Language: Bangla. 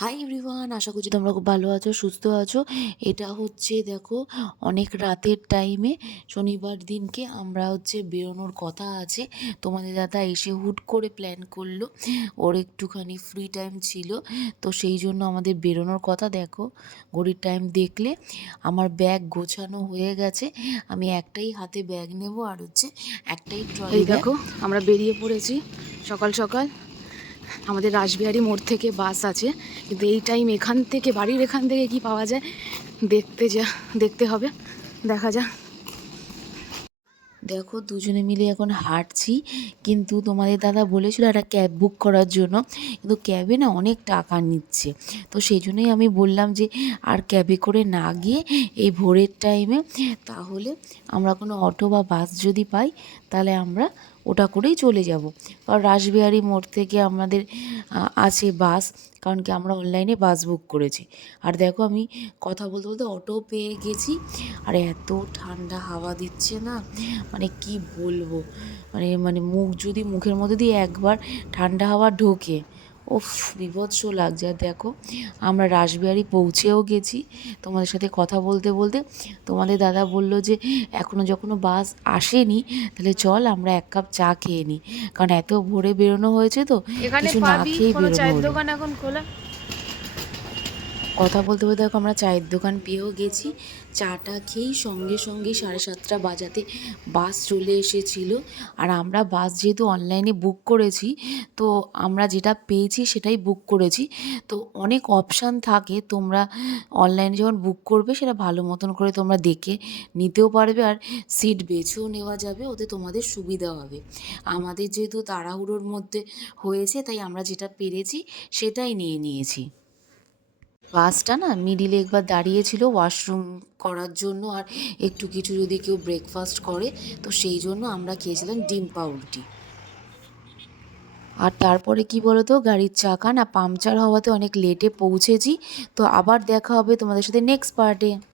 হাই এভরিওয়ান, আশা করছি তোমরা খুব ভালো আছো, সুস্থ আছো। এটা হচ্ছে দেখো অনেক রাতের টাইমে শনিবার দিনকে আমরা বেরোনোর কথা আছে। তোমাদের দাদা এসে হুট করে প্ল্যান করলো, ওর একটুখানি ফ্রি টাইম ছিল, তো সেই জন্য আমাদের বেরোনোর কথা। দেখো ঘড়ির টাইম দেখলে আমার ব্যাগ গোছানো হয়ে গেছে। আমি একটাই হাতে ব্যাগ নেব আর একটাই ট্রলি ব্যাগ। দেখো আমরা বেরিয়ে পড়েছি সকাল সকাল। আমাদের রাসবিহারী মোড় থেকে বাস আছে, কিন্তু এই টাইম বাড়ির এখান থেকে কি পাওয়া যায় দেখতে হবে, দেখা যাক। দেখো দুজনে মিলে এখন হাঁটছি, কিন্তু তোমাদের দাদা বলেছিল একটা ক্যাব বুক করার জন্য, কিন্তু ক্যাবে না অনেক টাকা নিচ্ছে। তো সেই জন্যই আমি বললাম যে আর ক্যাবে করে না গিয়ে এই ভোরের টাইমে তাহলে আমরা কোনো অটো বা বাস যদি পাই তাহলে আমরা ওটা করেই চলে যাব। কারণ রাসবিহারী মোড় থেকে আমাদের আছে বাস, কারণ কি আমরা অনলাইনে বাস বুক করেছি। আর দেখো আমি কথা বলতে বলতে অটো পেয়ে গেছি, আর এত ঠান্ডা হাওয়া দিচ্ছে না, মানে কি বলবো, মানে মানে মুখের মধ্যে দিয়ে একবার ঠান্ডা হাওয়া ঢোকে, ওফ বীভৎস লাগছে। আর দেখো আমরা রাসবিহারী পৌঁছেও গেছি। তোমাদের সাথে কথা বলতে বলতে তোমাদের দাদা বলল যে এখনও যখন বাস আসেনি তাহলে চল আমরা এক কাপ চা খেয়ে নিই, কারণ এত ভোরে বেরোনো হয়েছে তো কিছু না খেয়েই বেরোনো হলো। দোকান এখন খোলা। কথা বলতে বলতে দেখো আমরা চায়ের দোকান পেয়েও গেছি। চাটা খেয়েই সঙ্গে সঙ্গে 7:30 বাজাতে বাস চলে এসেছিল। আর আমরা বাস যেহেতু অনলাইনে বুক করেছি, তো আমরা যেটা পেয়েছি সেটাই বুক করেছি। তো অনেক অপশান থাকে, তোমরা অনলাইনে যখন বুক করবে সেটা ভালো মতন করে তোমরা দেখে নিতেও পারবে, আর সিট বেছেও নেওয়া যাবে, ওতে তোমাদের সুবিধা হবে। আমাদের যেহেতু তাড়াহুড়োর মধ্যে হয়েছে, তাই আমরা যেটা পেরেছি সেটাই নিয়ে নিয়েছি। বাসটা না মিডিলে একবার দাঁড়িয়েছিল ওয়াশরুম করার জন্য, আর একটু কিছু যদি কেউ ব্রেকফাস্ট করে, তো সেই জন্য আমরা খেয়েছিলাম ডিম পাউরুটি। আর তারপরে কি বলতো, গাড়ির চাকা না পাংচার হওয়াতে অনেক লেটে পৌঁছেছি। তো আবার দেখা হবে তোমাদের সাথে নেক্সট পার্টে।